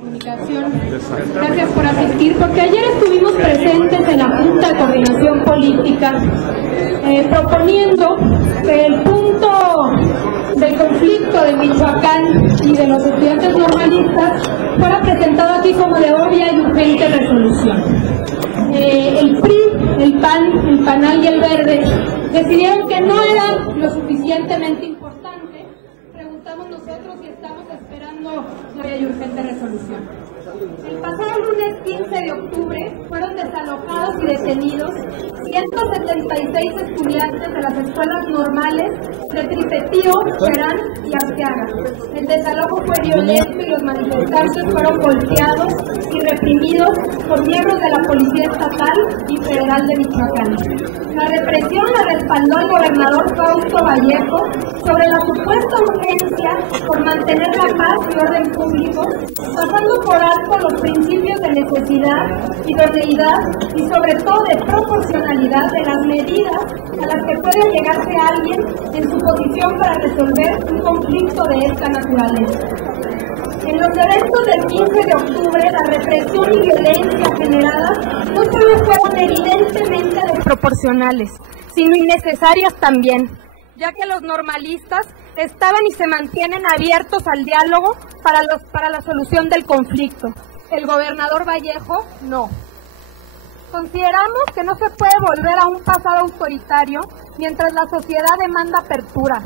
Comunicación. Gracias por asistir, porque ayer estuvimos presentes en la Junta de Coordinación Política proponiendo que el punto del conflicto de Michoacán y de los estudiantes normalistas fuera presentado aquí como de obvia y urgente resolución. El PRI, el PAN, el PANAL y el Verde decidieron que no era lo suficientemente importante. Preguntamos nosotros y estamos esperando obvia y urgente resolución. El pasado lunes 15 de octubre fueron desalojados y detenidos 176 estudiantes de las escuelas normales de Tripetío, Cherán y Arteaga. El desalojo fue violento y los manifestantes fueron golpeados y reprimidos por miembros de la Policía Estatal y Federal de Michoacán. La represión la respaldó el gobernador Fausto Vallejo sobre la supuesta urgencia por mantener la paz y orden público, pasando por alto los principios de necesidad, idoneidad y sobre todo de proporcionalidad de las medidas a las que puede llegarse alguien en su posición para resolver un conflicto de esta naturaleza. En los eventos del 15 de octubre, la represión y violencia generada no solo fueron evidentemente desproporcionales, sino innecesarias también, ya que los normalistas estaban y se mantienen abiertos al diálogo para la solución del conflicto. El gobernador Vallejo, no. Consideramos que no se puede volver a un pasado autoritario mientras la sociedad demanda apertura.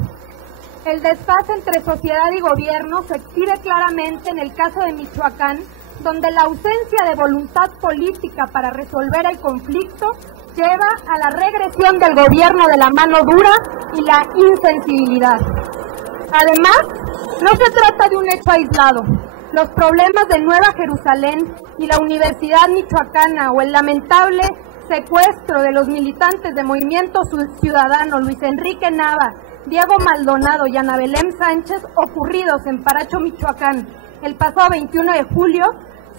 El desfase entre sociedad y gobierno se exhibe claramente en el caso de Michoacán, donde la ausencia de voluntad política para resolver el conflicto lleva a la regresión del gobierno de la mano dura y la insensibilidad. Además, no se trata de un hecho aislado. Los problemas de Nueva Jerusalén y la Universidad Michoacana o el lamentable secuestro de los militantes de Movimiento Ciudadano Luis Enrique Nava, Diego Maldonado y Ana Belén Sánchez, ocurridos en Paracho, Michoacán, el pasado 21 de julio,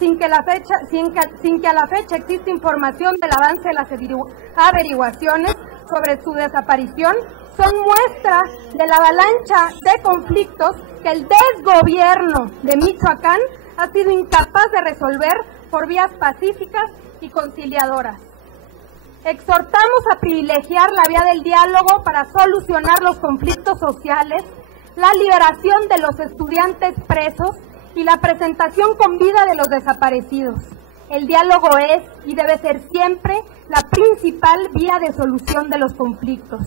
sin que a la fecha existe información del avance de las averiguaciones sobre su desaparición, son muestra de la avalancha de conflictos que el desgobierno de Michoacán ha sido incapaz de resolver por vías pacíficas y conciliadoras. Exhortamos a privilegiar la vía del diálogo para solucionar los conflictos sociales, la liberación de los estudiantes presos y la presentación con vida de los desaparecidos. El diálogo es y debe ser siempre la principal vía de solución de los conflictos.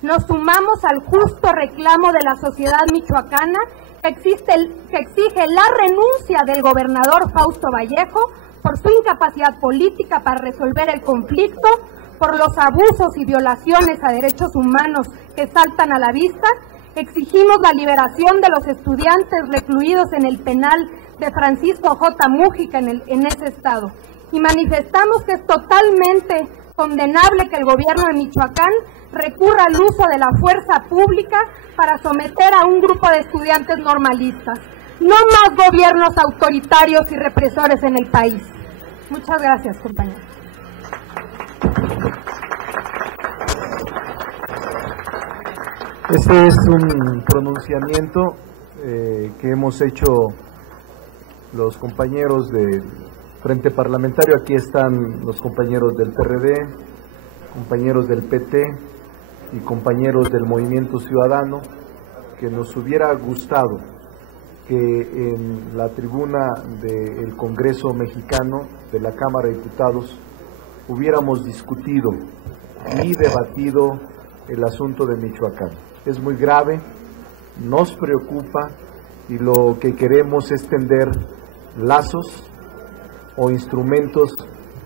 Nos sumamos al justo reclamo de la sociedad michoacana que exige la renuncia del gobernador Fausto Vallejo por su incapacidad política para resolver el conflicto, por los abusos y violaciones a derechos humanos que saltan a la vista. Exigimos la liberación de los estudiantes recluidos en el penal de Francisco J. Mújica en ese estado. Y manifestamos que es totalmente condenable que el gobierno de Michoacán recurra al uso de la fuerza pública para someter a un grupo de estudiantes normalistas. No más gobiernos autoritarios y represores en el país. Muchas gracias, compañeros. Este es un pronunciamiento que hemos hecho los compañeros del Frente Parlamentario. Aquí están los compañeros del PRD, compañeros del PT y compañeros del Movimiento Ciudadano, que nos hubiera gustado que en la tribuna del Congreso Mexicano, de la Cámara de Diputados, hubiéramos discutido y debatido el asunto de Michoacán. Es muy grave, nos preocupa y lo que queremos es tender lazos o instrumentos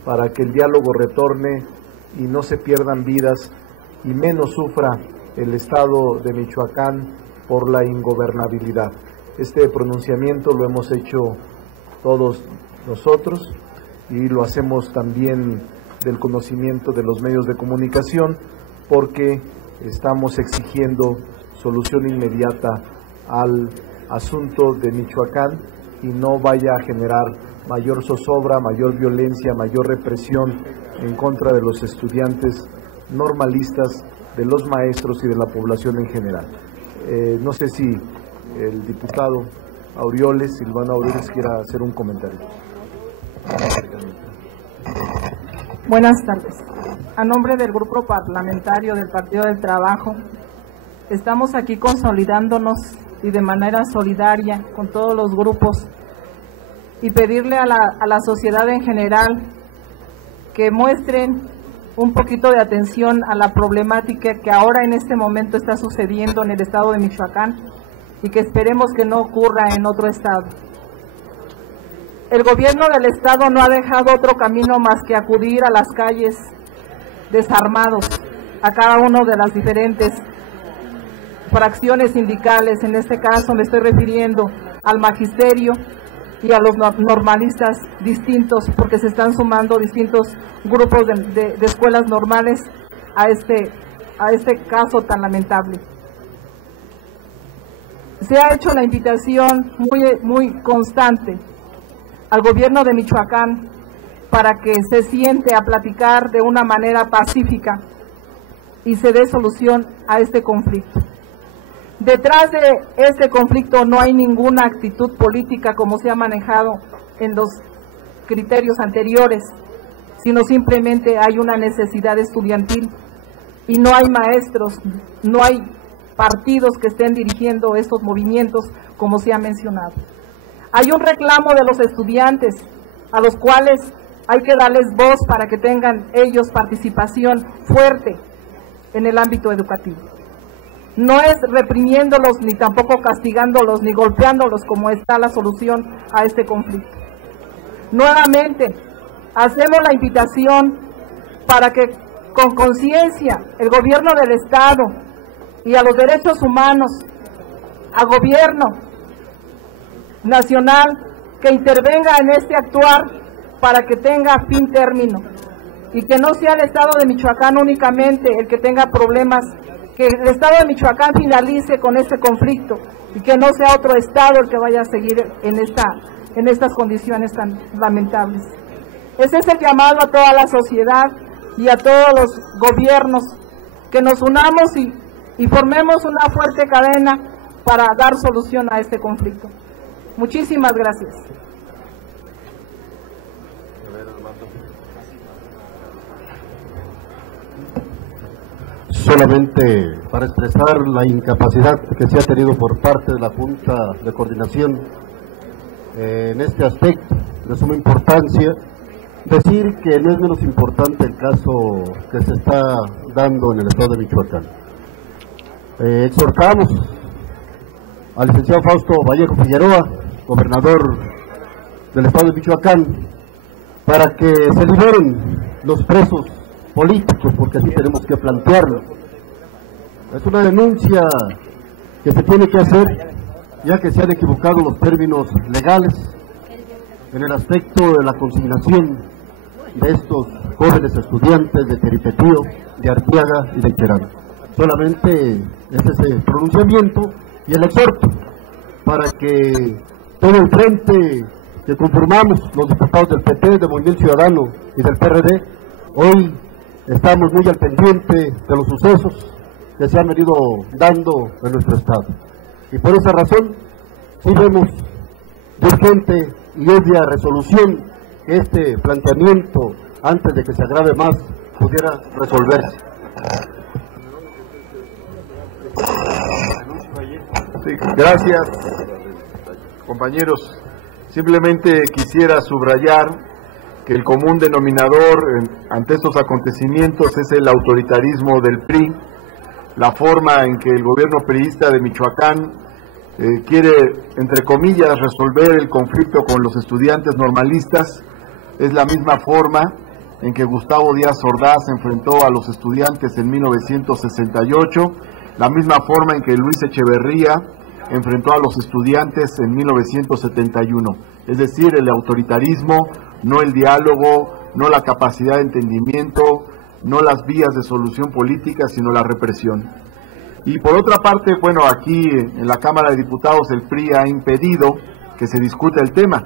para que el diálogo retorne y no se pierdan vidas y menos sufra el estado de Michoacán por la ingobernabilidad. Este pronunciamiento lo hemos hecho todos nosotros y lo hacemos también del conocimiento de los medios de comunicación, porque estamos exigiendo solución inmediata al asunto de Michoacán y no vaya a generar mayor zozobra, mayor violencia, mayor represión en contra de los estudiantes normalistas, de los maestros y de la población en general. No sé si el diputado Aureoles, Silvano Aureoles, quiera hacer un comentario. Buenas tardes. A nombre del Grupo Parlamentario del Partido del Trabajo, estamos aquí consolidándonos y de manera solidaria con todos los grupos y pedirle a la sociedad en general que muestren un poquito de atención a la problemática que ahora en este momento está sucediendo en el estado de Michoacán y que esperemos que no ocurra en otro estado. El gobierno del estado no ha dejado otro camino más que acudir a las calles desarmados, a cada una de las diferentes fracciones sindicales. En este caso me estoy refiriendo al magisterio y a los normalistas distintos, porque se están sumando distintos grupos de escuelas normales a este caso tan lamentable. Se ha hecho la invitación muy constante al gobierno de Michoacán para que se siente a platicar de una manera pacífica y se dé solución a este conflicto. Detrás de este conflicto no hay ninguna actitud política como se ha manejado en los criterios anteriores, sino simplemente hay una necesidad estudiantil y no hay maestros, no hay partidos que estén dirigiendo estos movimientos como se ha mencionado. Hay un reclamo de los estudiantes a los cuales hay que darles voz para que tengan ellos participación fuerte en el ámbito educativo. No es reprimiéndolos, ni tampoco castigándolos, ni golpeándolos como está la solución a este conflicto. Nuevamente, hacemos la invitación para que con conciencia el gobierno del Estado y a los derechos humanos, a gobierno nacional, que intervenga en este actuar para que tenga fin término y que no sea el Estado de Michoacán únicamente el que tenga problemas, que el Estado de Michoacán finalice con este conflicto y que no sea otro Estado el que vaya a seguir en estas condiciones tan lamentables. Ese es el llamado a toda la sociedad y a todos los gobiernos, que nos unamos y formemos una fuerte cadena para dar solución a este conflicto. Muchísimas gracias. Solamente para expresar la incapacidad que se ha tenido por parte de la Junta de Coordinación en este aspecto de suma importancia, decir que no es menos importante el caso que se está dando en el estado de Michoacán. Exhortamos al licenciado Fausto Vallejo Figueroa, gobernador del estado de Michoacán, para que se liberen los presos políticos, porque así tenemos que plantearlo. Es una denuncia que se tiene que hacer, ya que se han equivocado los términos legales en el aspecto de la consignación de estos jóvenes estudiantes de Teripetío, de Arteaga y de Cherán. Solamente es ese pronunciamiento y el exhorto para que todo el frente que conformamos los diputados del PT, del Movimiento Ciudadano y del PRD, hoy estamos muy al pendiente de los sucesos que se han venido dando en nuestro estado. Y por esa razón, sí vemos de urgente y obvia resolución que este planteamiento, antes de que se agrave más, pudiera resolverse. Sí, gracias, compañeros. Simplemente quisiera subrayar que el común denominador ante estos acontecimientos es el autoritarismo del PRI, la forma en que el gobierno priista de Michoacán quiere, entre comillas, resolver el conflicto con los estudiantes normalistas. Es la misma forma en que Gustavo Díaz Ordaz enfrentó a los estudiantes en 1968, la misma forma en que Luis Echeverría enfrentó a los estudiantes en 1971. Es decir, el autoritarismo, no el diálogo, no la capacidad de entendimiento, no las vías de solución política, sino la represión. Y por otra parte, bueno, aquí en la Cámara de Diputados el PRI ha impedido que se discuta el tema.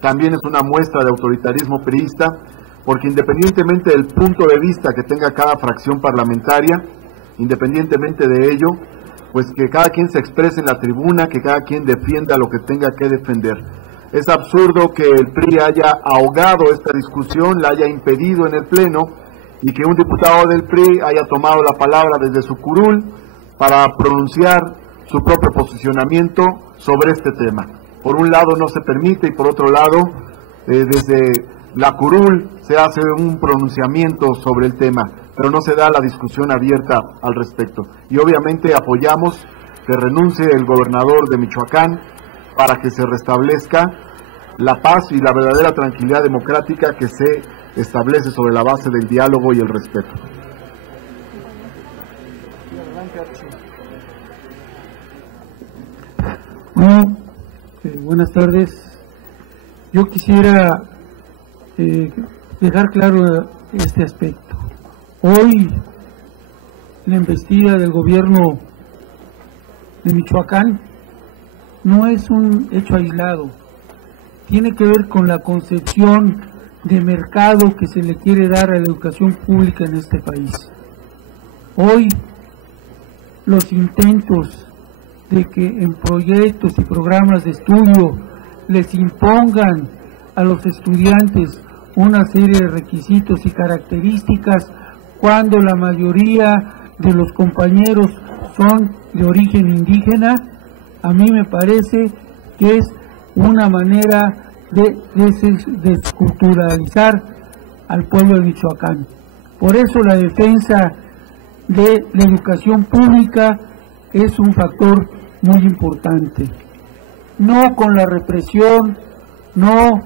También es una muestra de autoritarismo priista, porque independientemente del punto de vista que tenga cada fracción parlamentaria, independientemente de ello, pues que cada quien se exprese en la tribuna, que cada quien defienda lo que tenga que defender. Es absurdo que el PRI haya ahogado esta discusión, la haya impedido en el Pleno, y que un diputado del PRI haya tomado la palabra desde su curul para pronunciar su propio posicionamiento sobre este tema. Por un lado no se permite y por otro lado desde la curul se hace un pronunciamiento sobre el tema, pero no se da la discusión abierta al respecto. Y obviamente apoyamos que renuncie el gobernador de Michoacán para que se restablezca la paz y la verdadera tranquilidad democrática que se establece sobre la base del diálogo y el respeto. Bueno, buenas tardes. Yo quisiera dejar claro este aspecto. Hoy la embestida del gobierno de Michoacán no es un hecho aislado, tiene que ver con la concepción de mercado que se le quiere dar a la educación pública en este país. Hoy los intentos de que en proyectos y programas de estudio les impongan a los estudiantes una serie de requisitos y características cuando la mayoría de los compañeros son de origen indígena, a mí me parece que es una manera de desculturalizar al pueblo de Michoacán. Por eso la defensa de la educación pública es un factor muy importante. No con la represión, no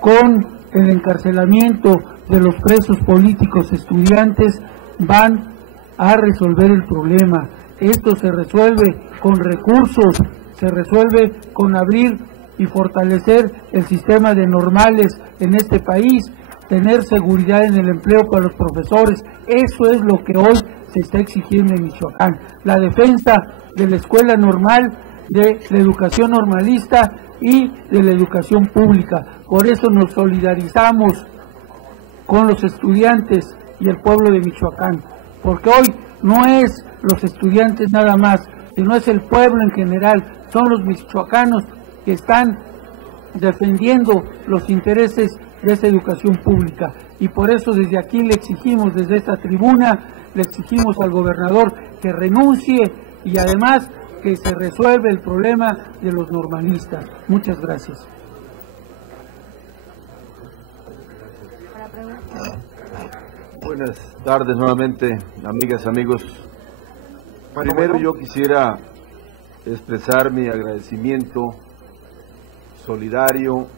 con el encarcelamiento de los presos políticos estudiantes van a resolver el problema. Esto se resuelve con recursos, se resuelve con abrir y fortalecer el sistema de normales en este país, tener seguridad en el empleo para los profesores. Eso es lo que hoy se está exigiendo en Michoacán. La defensa de la escuela normal, de la educación normalista y de la educación pública. Por eso nos solidarizamos con los estudiantes y el pueblo de Michoacán, porque hoy no es los estudiantes nada más, sino es el pueblo en general, son los michoacanos que están defendiendo los intereses de esa educación pública. Y por eso desde aquí le exigimos, desde esta tribuna, le exigimos al gobernador que renuncie y además que se resuelva el problema de los normalistas. Muchas gracias. Buenas tardes nuevamente, amigas, amigos. Primero yo quisiera expresar mi agradecimiento solidario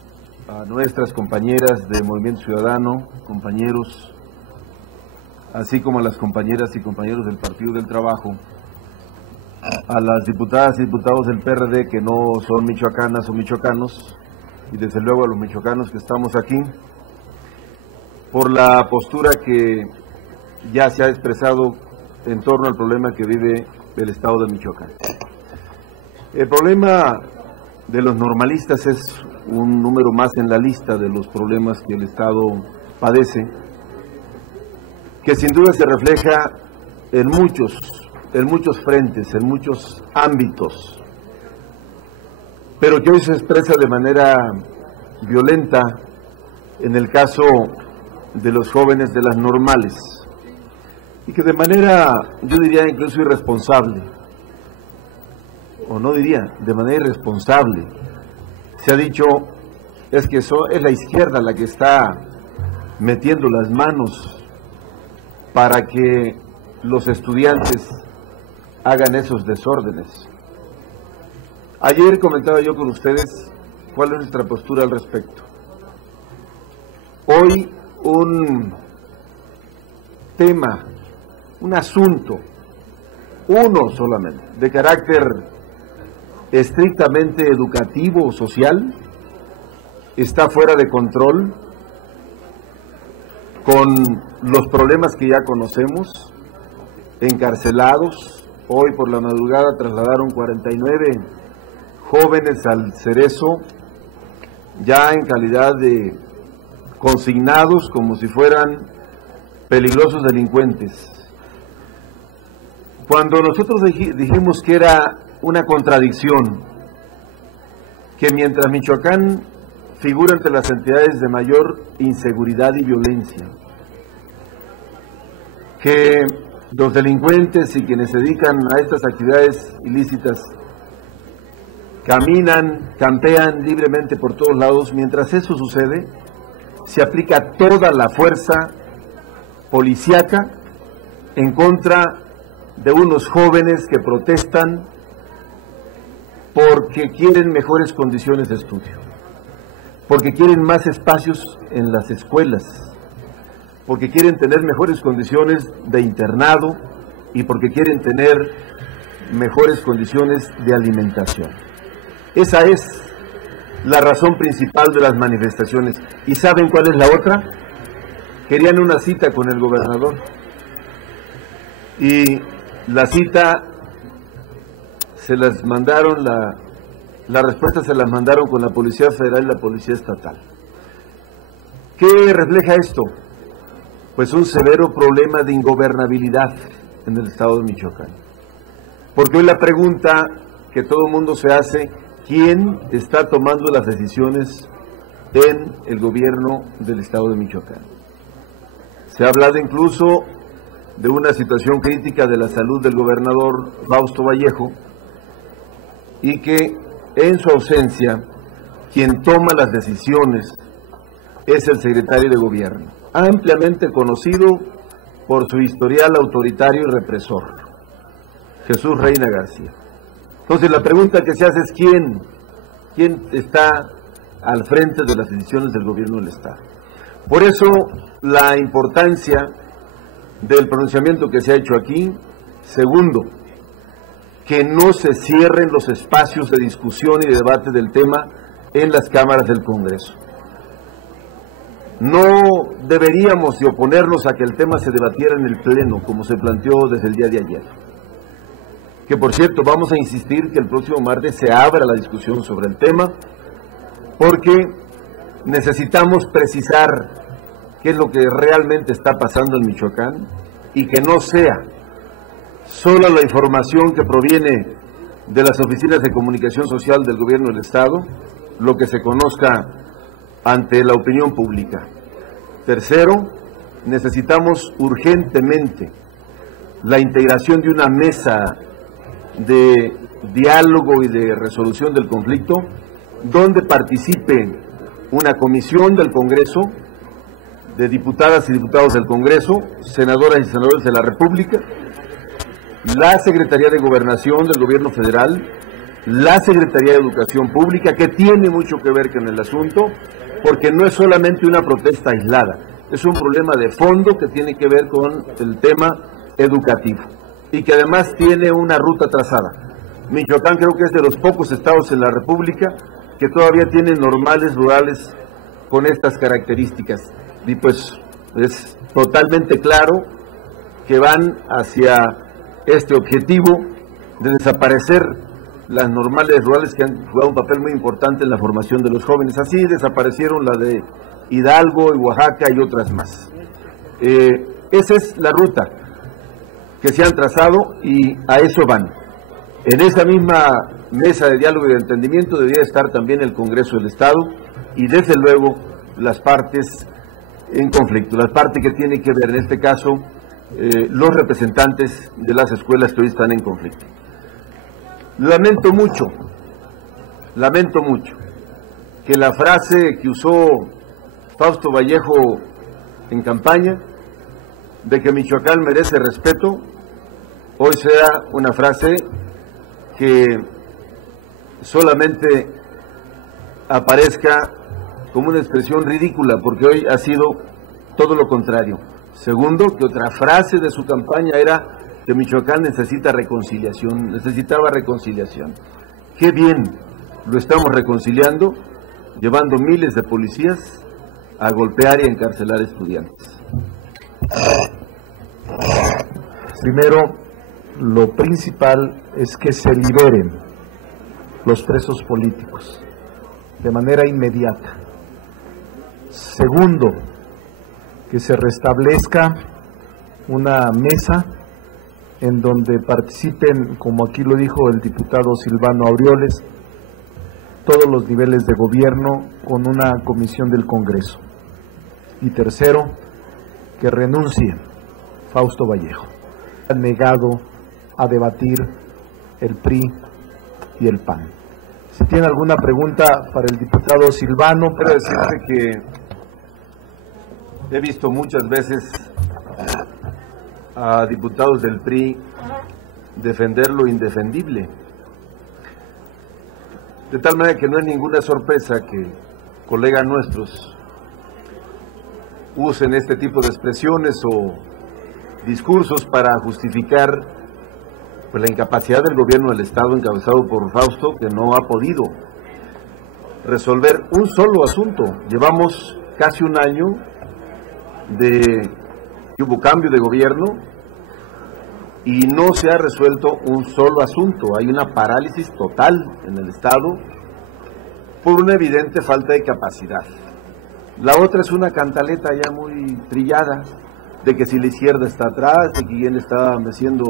a nuestras compañeras de Movimiento Ciudadano, compañeros, así como a las compañeras y compañeros del Partido del Trabajo, a las diputadas y diputados del PRD que no son michoacanas o michoacanos, y desde luego a los michoacanos que estamos aquí, por la postura que ya se ha expresado en torno al problema que vive el Estado de Michoacán. El problema de los normalistas es un número más en la lista de los problemas que el Estado padece, que sin duda se refleja en muchos frentes, en muchos ámbitos, pero que hoy se expresa de manera violenta en el caso de los jóvenes de las normales, y que de manera, yo diría incluso irresponsable, o no diría, de manera irresponsable, se ha dicho, es que eso es la izquierda la que está metiendo las manos para que los estudiantes hagan esos desórdenes. Ayer comentaba yo con ustedes cuál es nuestra postura al respecto. Hoy un tema, un asunto, uno solamente, de carácter estrictamente educativo o social, está fuera de control, con los problemas que ya conocemos, encarcelados. Hoy por la madrugada trasladaron 49 jóvenes al Cerezo, ya en calidad de consignados como si fueran peligrosos delincuentes. Cuando nosotros dijimos que era una contradicción, que mientras Michoacán figura entre las entidades de mayor inseguridad y violencia, que los delincuentes y quienes se dedican a estas actividades ilícitas caminan, campean libremente por todos lados, mientras eso sucede, se aplica toda la fuerza policíaca en contra de unos jóvenes que protestan porque quieren mejores condiciones de estudio, porque quieren más espacios en las escuelas, porque quieren tener mejores condiciones de internado y porque quieren tener mejores condiciones de alimentación. Esa es la razón principal de las manifestaciones. ¿Y saben cuál es la otra? Querían una cita con el gobernador. Y la cita se las mandaron, la respuesta se las mandaron con la Policía Federal y la Policía Estatal. ¿Qué refleja esto? Pues un severo problema de ingobernabilidad en el estado de Michoacán. Porque hoy la pregunta que todo el mundo se hace, ¿quién está tomando las decisiones en el gobierno del estado de Michoacán? Se ha hablado incluso de una situación crítica de la salud del gobernador Fausto Vallejo y que en su ausencia quien toma las decisiones es el secretario de gobierno, ampliamente conocido por su historial autoritario y represor, Jesús Reina García. Entonces la pregunta que se hace es ¿quién está al frente de las decisiones del gobierno del estado? Por eso la importancia del pronunciamiento que se ha hecho aquí. Segundo, que no se cierren los espacios de discusión y de debate del tema en las cámaras del Congreso. No deberíamos de oponernos a que el tema se debatiera en el Pleno, como se planteó desde el día de ayer. Que por cierto, vamos a insistir que el próximo martes se abra la discusión sobre el tema, porque necesitamos precisar qué es lo que realmente está pasando en Michoacán y que no sea solo la información que proviene de las oficinas de comunicación social del gobierno del estado lo que se conozca ante la opinión pública. Tercero, necesitamos urgentemente la integración de una mesa de diálogo y de resolución del conflicto donde participe una comisión del Congreso, de diputadas y diputados del Congreso, senadoras y senadores de la República, la Secretaría de Gobernación del Gobierno Federal, la Secretaría de Educación Pública, que tiene mucho que ver con el asunto, porque no es solamente una protesta aislada, es un problema de fondo que tiene que ver con el tema educativo y que además tiene una ruta trazada. Michoacán creo que es de los pocos estados en la República que todavía tienen normales rurales con estas características. Y pues es totalmente claro que van hacia este objetivo de desaparecer las normales rurales que han jugado un papel muy importante en la formación de los jóvenes. Así desaparecieron la de Hidalgo y Oaxaca y otras más. Esa es la ruta que se han trazado y a eso van. En esa misma mesa de diálogo y de entendimiento debería estar también el Congreso del Estado y desde luego las partes en conflicto, las partes que tienen que ver en este caso los representantes de las escuelas que hoy están en conflicto. Lamento mucho que la frase que usó Fausto Vallejo en campaña de que Michoacán merece respeto, hoy sea una frase que solamente aparezca como una expresión ridícula, porque hoy ha sido todo lo contrario. Segundo, que otra frase de su campaña era que Michoacán necesitaba reconciliación. Qué bien lo estamos reconciliando, llevando miles de policías a golpear y a encarcelar estudiantes. Primero, lo principal es que se liberen los presos políticos de manera inmediata. Segundo, que se restablezca una mesa en donde participen, como aquí lo dijo el diputado Silvano Aureoles, todos los niveles de gobierno con una comisión del Congreso. Y tercero, que renuncie Fausto Vallejo. Han negado a debatir el PRI y el PAN. Si tiene alguna pregunta para el diputado Silvano. Quiero decirte que he visto muchas veces a diputados del PRI defender lo indefendible. De tal manera que no es ninguna sorpresa que colegas nuestros usen este tipo de expresiones o discursos para justificar pues, la incapacidad del gobierno del Estado encabezado por Fausto, que no ha podido resolver un solo asunto. Llevamos casi un año de que hubo cambio de gobierno y no se ha resuelto un solo asunto. Hay una parálisis total en el Estado por una evidente falta de capacidad. La otra es una cantaleta ya muy trillada de que si la izquierda está atrás, de que quién está meciendo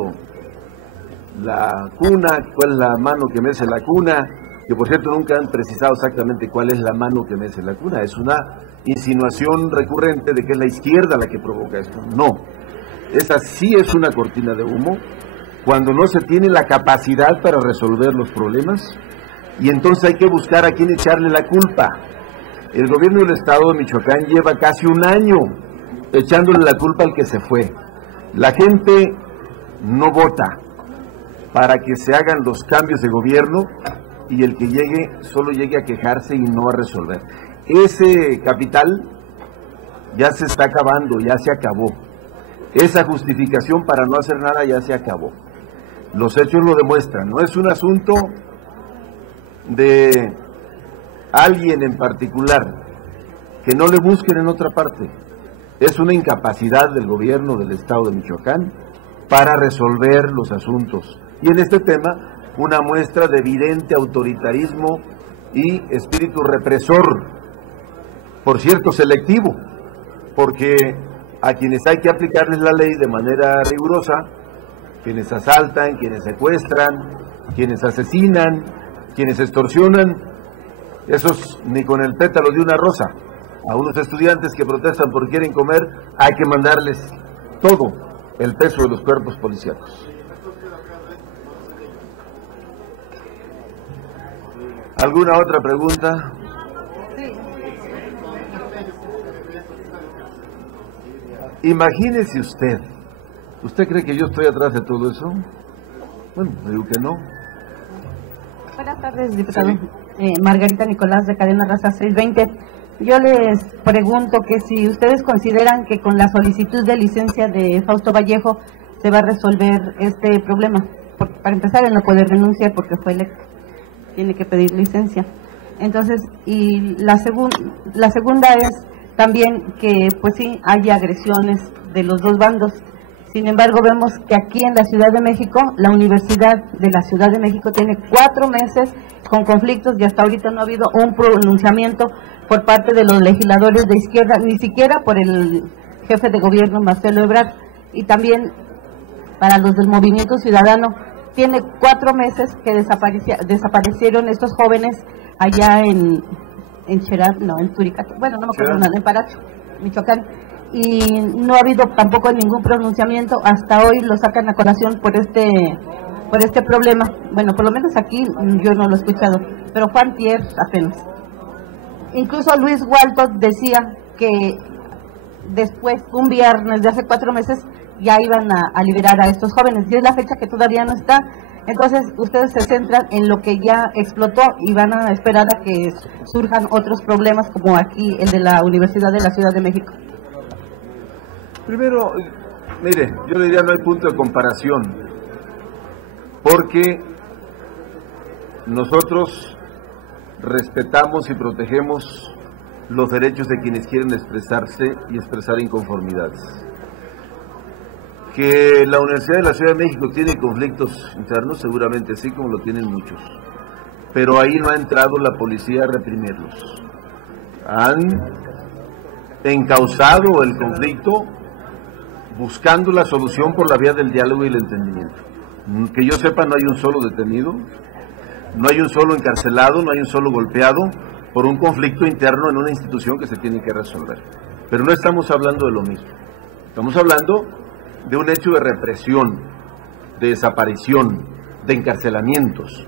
la cuna, cuál es la mano que mece la cuna, que por cierto nunca han precisado exactamente cuál es la mano que mece la cuna. Es una insinuación recurrente de que es la izquierda la que provoca esto. No, esa sí es una cortina de humo cuando no se tiene la capacidad para resolver los problemas y entonces hay que buscar a quién echarle la culpa. El gobierno del Estado de Michoacán lleva casi un año echándole la culpa al que se fue. La gente no vota para que se hagan los cambios de gobierno y el que llegue solo llegue a quejarse y no a resolver. Ese capital ya se está acabando, ya se acabó. Esa justificación para no hacer nada ya se acabó. Los hechos lo demuestran. No es un asunto de alguien en particular, que no le busquen en otra parte. Es una incapacidad del gobierno del Estado de Michoacán para resolver los asuntos. Y en este tema, una muestra de evidente autoritarismo y espíritu represor, por cierto, selectivo, porque a quienes hay que aplicarles la ley de manera rigurosa, quienes asaltan, quienes secuestran, quienes asesinan, quienes extorsionan, esos ni con el pétalo de una rosa. A unos estudiantes que protestan porque quieren comer, hay que mandarles todo el peso de los cuerpos policíacos. ¿Alguna otra pregunta? Imagínese usted, ¿usted cree que yo estoy atrás de todo eso? Bueno, digo que no. Buenas tardes, diputado. Sí. Margarita Nicolás, de Cadena Raza 620. Yo les pregunto que si ustedes consideran que con la solicitud de licencia de Fausto Vallejo se va a resolver este problema. Porque, para empezar, él no puede renunciar porque fue electo. Tiene que pedir licencia. Entonces, y la segunda es también que, pues sí, hay agresiones de los dos bandos. Sin embargo, vemos que aquí en la Ciudad de México, la Universidad de la Ciudad de México tiene 4 meses con conflictos y hasta ahorita no ha habido un pronunciamiento por parte de los legisladores de izquierda, ni siquiera por el jefe de gobierno, Marcelo Ebrard. Y también para los del Movimiento Ciudadano, tiene 4 meses que desaparecieron estos jóvenes allá en Turicato, bueno, no me acuerdo nada, en Paracho, Michoacán, y no ha habido tampoco ningún pronunciamiento. Hasta hoy lo sacan a colación por este problema. Bueno, por lo menos aquí yo no lo he escuchado, pero fue antier apenas. Incluso Luis Walton decía que después, un viernes de hace 4 meses, ya iban a liberar a estos jóvenes, y es la fecha que todavía no está. Entonces, ustedes se centran en lo que ya explotó y van a esperar a que surjan otros problemas como aquí el de la Universidad de la Ciudad de México. Primero, mire, yo le diría no hay punto de comparación, porque nosotros respetamos y protegemos los derechos de quienes quieren expresarse y expresar inconformidades. Que la Universidad de la Ciudad de México tiene conflictos internos, seguramente sí, como lo tienen muchos, pero ahí no ha entrado la policía a reprimirlos. Han encauzado el conflicto buscando la solución por la vía del diálogo y el entendimiento. Que yo sepa, no hay un solo detenido, no hay un solo encarcelado, no hay un solo golpeado por un conflicto interno en una institución que se tiene que resolver. Pero no estamos hablando de lo mismo. Estamos hablando de un hecho de represión, de desaparición, de encarcelamientos,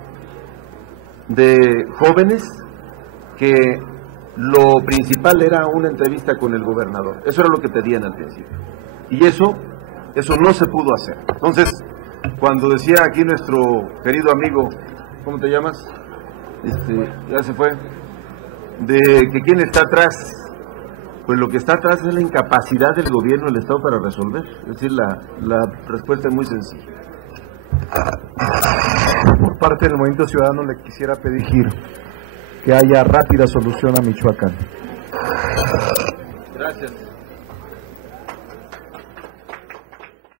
de jóvenes que lo principal era una entrevista con el gobernador. Eso era lo que pedían al principio. Y eso no se pudo hacer. Entonces, cuando decía aquí nuestro querido amigo, ¿cómo te llamas? Ya se fue, de que quién está atrás, pues lo que está atrás es la incapacidad del gobierno del Estado para resolver. Es decir, la respuesta es muy sencilla. Por parte del Movimiento Ciudadano le quisiera pedir que haya rápida solución a Michoacán. Gracias.